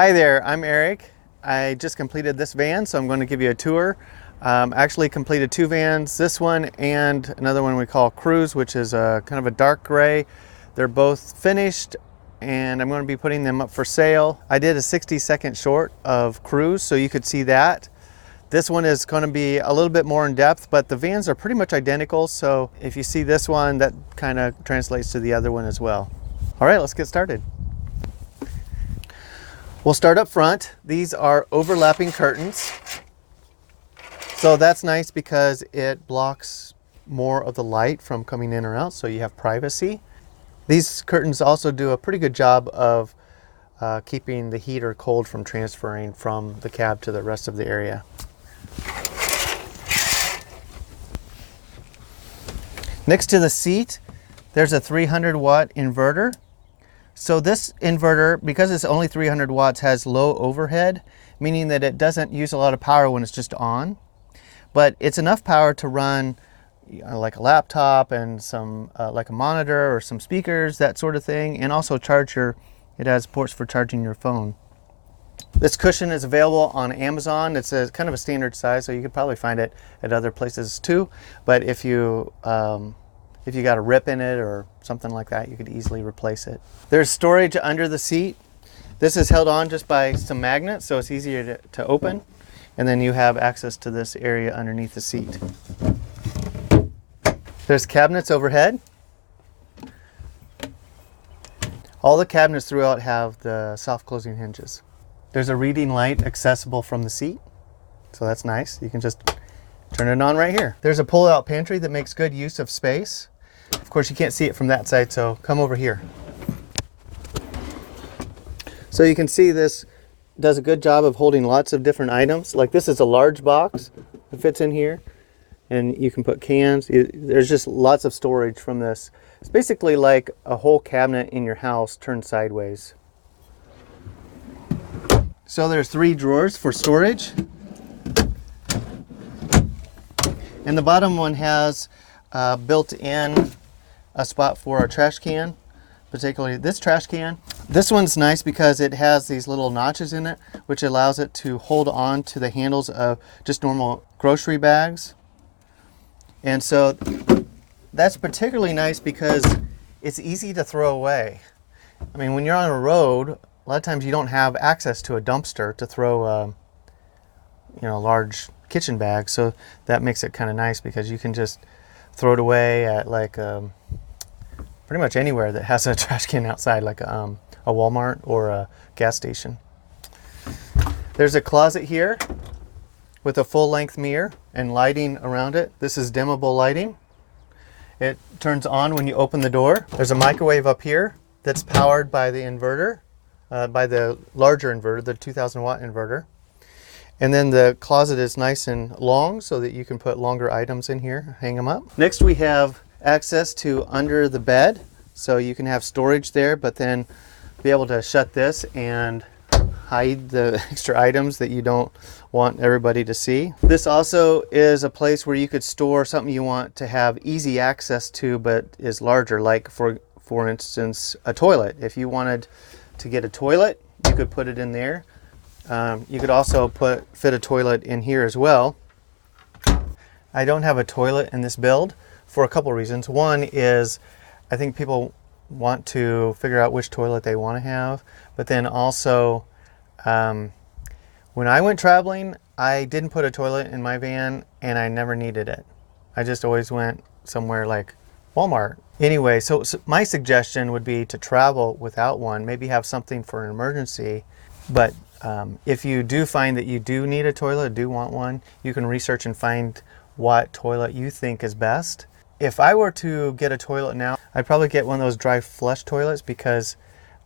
Hi there, I'm Eric. I just completed this van, so I'm going to give you a tour. Actually completed two vans, this one and another one we call Cruise, which is a kind of a dark gray. They're both finished and I'm going to be putting them up for sale. I did a 60-second short of Cruise, so you could see that. This one is going to be a little bit more in depth, but the vans are pretty much identical, so if you see this one, that kind of translates to the other one as well. All right, let's get started. We'll start up front. These are overlapping curtains. So that's nice because it blocks more of the light from coming in or out, so you have privacy. These curtains also do a pretty good job of keeping the heat or cold from transferring from the cab to the rest of the area. Next to the seat, there's a 300-watt inverter. So this inverter, because it's only 300 watts, has low overhead, meaning that it doesn't use a lot of power when it's just on. But it's enough power to run like a laptop and some like a monitor or some speakers, that sort of thing, and also it has ports for charging your phone. This cushion is available on Amazon. It's a kind of a standard size, so you could probably find it at other places too. But if you got a rip in it or something like that, you could easily replace it. There's storage under the seat. This is held on just by some magnets, so it's easier to open. And then you have access to this area underneath the seat. There's cabinets overhead. All the cabinets throughout have the soft closing hinges. There's a reading light accessible from the seat, so that's nice. You can just turn it on right here. There's a pull-out pantry that makes good use of space. Of course, you can't see it from that side, so come over here. So you can see this does a good job of holding lots of different items. Like this is a large box that fits in here, and you can put cans. There's just lots of storage from this. It's basically like a whole cabinet in your house turned sideways. So there's 3 drawers for storage. And the bottom one has built in a spot for a trash can, particularly this trash can. This one's nice because it has these little notches in it, which allows it to hold on to the handles of just normal grocery bags. And so that's particularly nice because it's easy to throw away. I mean, when you're on a road, a lot of times you don't have access to a dumpster to throw a large kitchen bag, so that makes it kind of nice because you can just throw it away at like pretty much anywhere that has a trash can outside, like a Walmart or a gas station. There's a closet here with a full-length mirror and lighting around it. This is dimmable lighting. It turns on when you open the door. There's a microwave up here that's powered by the inverter, by the larger inverter, the 2,000-watt inverter. And then the closet is nice and long so that you can put longer items in here, hang them up. Next we have access to under the bed. So you can have storage there, but then be able to shut this and hide the extra items that you don't want everybody to see. This also is a place where you could store something you want to have easy access to, but is larger, like for instance, a toilet. If you wanted to get a toilet, you could put it in there. You could also fit a toilet in here as well. I don't have a toilet in this build for a couple reasons. One is I think people want to figure out which toilet they want to have, but then also when I went traveling, I didn't put a toilet in my van and I never needed it. I just always went somewhere like Walmart. Anyway, so my suggestion would be to travel without one, maybe have something for an emergency, but if you do find that you do need a toilet, do want one, you can research and find what toilet you think is best. If I were to get a toilet now, I'd probably get one of those dry flush toilets because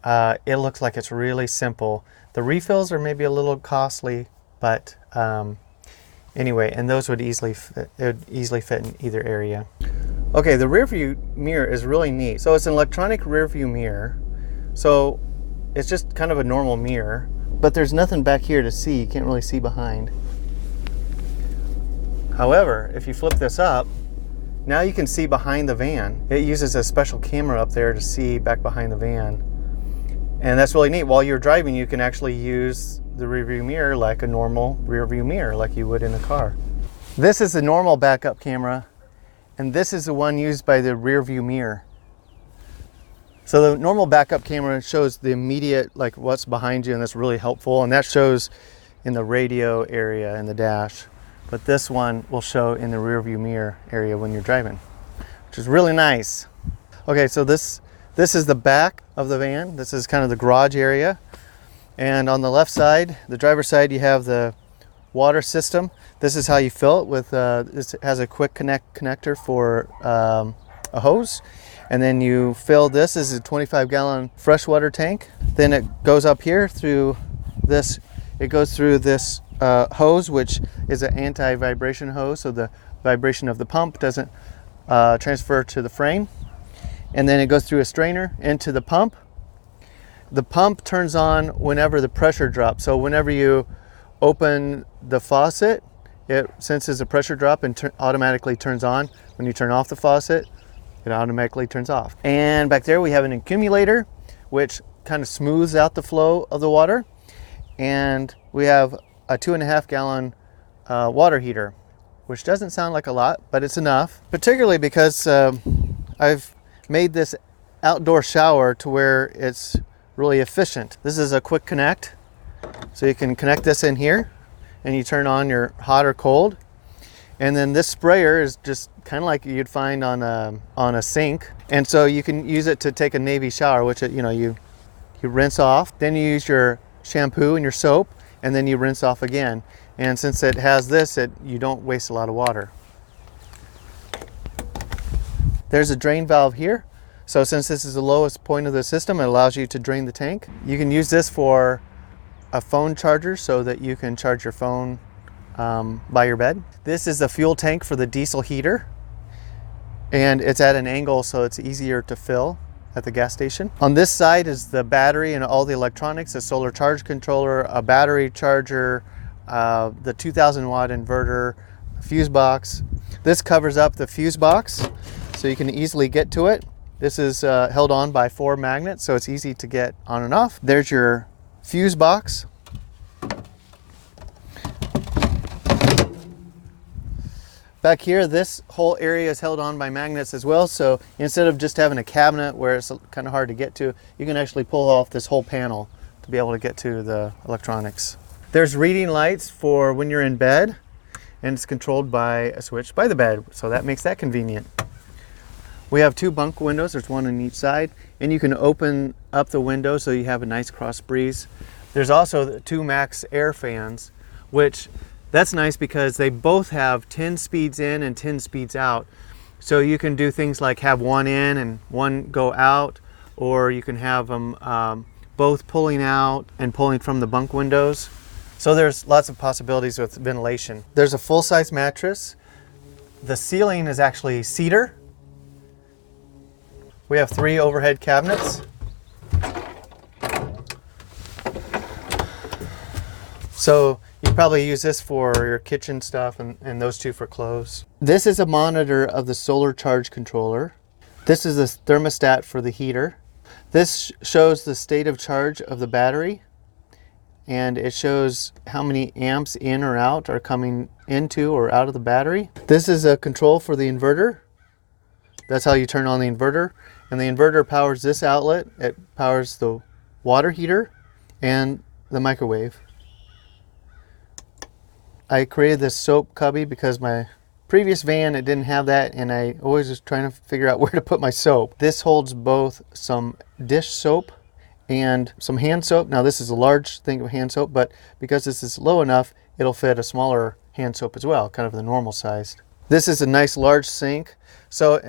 it looks like it's really simple. The refills are maybe a little costly, but anyway, and those would easily fit in either area. Okay, the rear view mirror is really neat. So it's an electronic rear view mirror. So it's just kind of a normal mirror, but there's nothing back here to see. You can't really see behind. However, if you flip this up, now you can see behind the van. It uses a special camera up there to see back behind the van. And that's really neat. While you're driving, you can actually use the rear view mirror like a normal rear view mirror, like you would in a car. This is the normal backup camera, and this is the one used by the rear view mirror. So the normal backup camera shows the immediate, like what's behind you, and that's really helpful. And that shows in the radio area in the dash. But this one will show in the rear view mirror area when you're driving, which is really nice. Okay, so this is the back of the van. This is kind of the garage area. And on the left side, the driver's side, you have the water system. This is how you fill it with, this has a quick connector for a hose. And then you fill this is a 25-gallon freshwater tank. Then it goes up here through this, it goes through this hose, which is an anti-vibration hose. So the vibration of the pump doesn't transfer to the frame. And then it goes through a strainer into the pump. The pump turns on whenever the pressure drops. So whenever you open the faucet, it senses a pressure drop and automatically turns on. When you turn off the faucet, it automatically turns off. And back there we have an accumulator, which kind of smooths out the flow of the water. And we have a 2.5-gallon water heater, which doesn't sound like a lot, but it's enough, particularly because I've made this outdoor shower to where it's really efficient. This is a quick connect. So you can connect this in here and you turn on your hot or cold. And then this sprayer is just kind of like you'd find on a sink. And so you can use it to take a Navy shower, which you rinse off. Then you use your shampoo and your soap, and then you rinse off again. And since it has this, you don't waste a lot of water. There's a drain valve here. So since this is the lowest point of the system, it allows you to drain the tank. You can use this for a phone charger so that you can charge your phone by your bed. This is the fuel tank for the diesel heater, and it's at an angle so it's easier to fill at the gas station. On this side is the battery and all the electronics, a solar charge controller, a battery charger, the 2000 watt inverter, fuse box. This covers up the fuse box so you can easily get to it. This is held on by 4 magnets, so it's easy to get on and off. There's your fuse box. Back here, this whole area is held on by magnets as well, so instead of just having a cabinet where it's kind of hard to get to, you can actually pull off this whole panel to be able to get to the electronics. There's reading lights for when you're in bed, and it's controlled by a switch by the bed, so that makes that convenient. We have 2 bunk windows, there's one on each side, and you can open up the window so you have a nice cross breeze. There's also the 2 max air fans, which that's nice because they both have 10 speeds in and 10 speeds out. So you can do things like have one in and one go out, or you can have them both pulling out and pulling from the bunk windows. So there's lots of possibilities with ventilation. There's a full-size mattress. The ceiling is actually cedar. We have 3 overhead cabinets. So you probably use this for your kitchen stuff and those 2 for clothes. This is a monitor of the solar charge controller. This is the thermostat for the heater. This shows the state of charge of the battery, and it shows how many amps in or out are coming into or out of the battery. This is a control for the inverter. That's how you turn on the inverter. And the inverter powers this outlet. It powers the water heater and the microwave. I created this soap cubby because my previous van, it didn't have that, and I always was trying to figure out where to put my soap. This holds both some dish soap and some hand soap. Now this is a large thing of hand soap, but because this is low enough, it'll fit a smaller hand soap as well, kind of the normal size. This is a nice large sink. So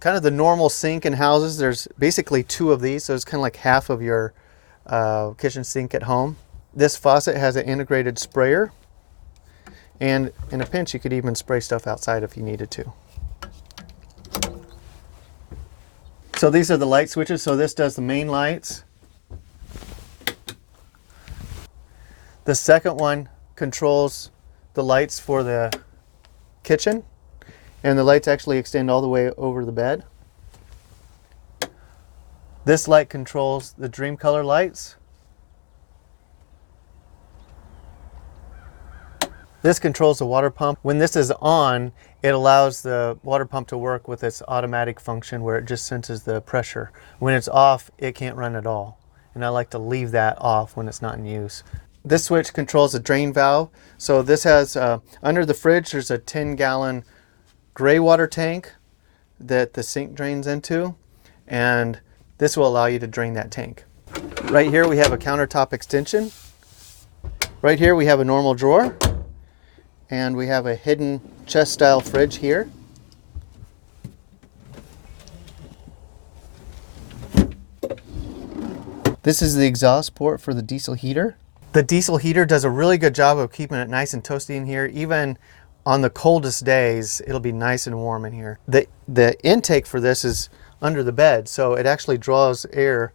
kind of the normal sink in houses, there's basically 2 of these, so it's kind of like half of your kitchen sink at home. This faucet has an integrated sprayer, and in a pinch you could even spray stuff outside if you needed to. So these are the light switches. So this does the main lights. The second one controls the lights for the kitchen, and the lights actually extend all the way over the bed. This light controls the Dream Color lights. This controls the water pump. When this is on, it allows the water pump to work with its automatic function where it just senses the pressure. When it's off, it can't run at all. And I like to leave that off when it's not in use. This switch controls the drain valve. So this has, under the fridge, there's a 10-gallon gray water tank that the sink drains into. And this will allow you to drain that tank. Right here we have a countertop extension. Right here we have a normal drawer. And we have a hidden chest style fridge here. This is the exhaust port for the diesel heater. The diesel heater does a really good job of keeping it nice and toasty in here. Even on the coldest days, it'll be nice and warm in here. The intake for this is under the bed, so it actually draws air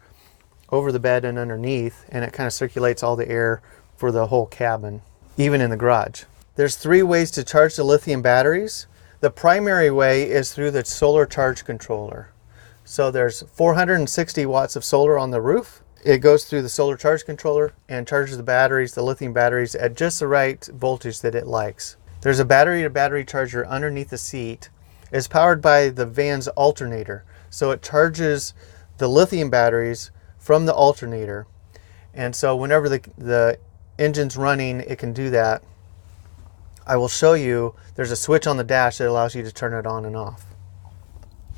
over the bed and underneath, and it kind of circulates all the air for the whole cabin, even in the garage. There's 3 ways to charge the lithium batteries. The primary way is through the solar charge controller. So there's 460 watts of solar on the roof. It goes through the solar charge controller and charges the batteries, the lithium batteries, at just the right voltage that it likes. There's a battery-to-battery charger underneath the seat. It's powered by the van's alternator. So it charges the lithium batteries from the alternator. And so whenever the engine's running, it can do that. I will show you, there's a switch on the dash that allows you to turn it on and off.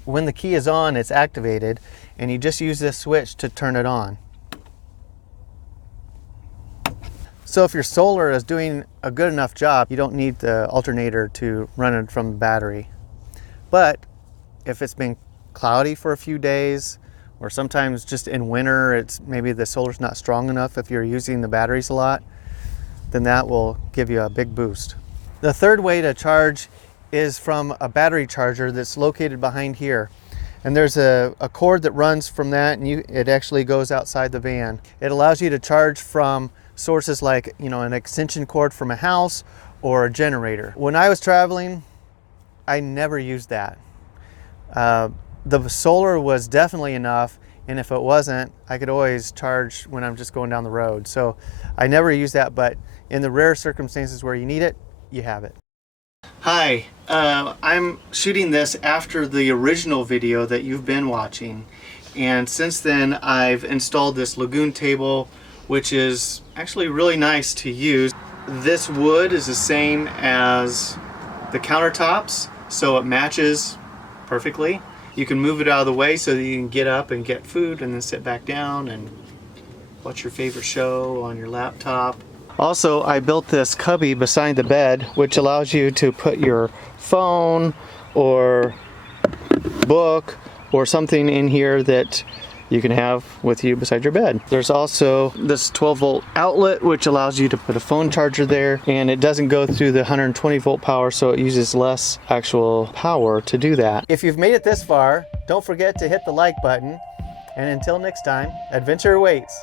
When the key is on, it's activated, and you just use this switch to turn it on. So if your solar is doing a good enough job, you don't need the alternator to run it from the battery. But if it's been cloudy for a few days, or sometimes just in winter, maybe the solar's not strong enough if you're using the batteries a lot, then that will give you a big boost. The third way to charge is from a battery charger that's located behind here. And there's a cord that runs from that, and it actually goes outside the van. It allows you to charge from sources like, an extension cord from a house or a generator. When I was traveling, I never used that. The solar was definitely enough, and if it wasn't, I could always charge when I'm just going down the road. So I never used that, but in the rare circumstances where you need it, you have it. Hi, I'm shooting this after the original video that you've been watching, and since then I've installed this Lagun table, which is actually really nice to use. This wood is the same as the countertops, so it matches perfectly. You can move it out of the way so that you can get up and get food and then sit back down and watch your favorite show on your laptop. Also, I built this cubby beside the bed, which allows you to put your phone or book or something in here that you can have with you beside your bed. There's also this 12-volt outlet, which allows you to put a phone charger there, and it doesn't go through the 120-volt power, so it uses less actual power to do that. If you've made it this far, don't forget to hit the like button, and until next time, adventure awaits.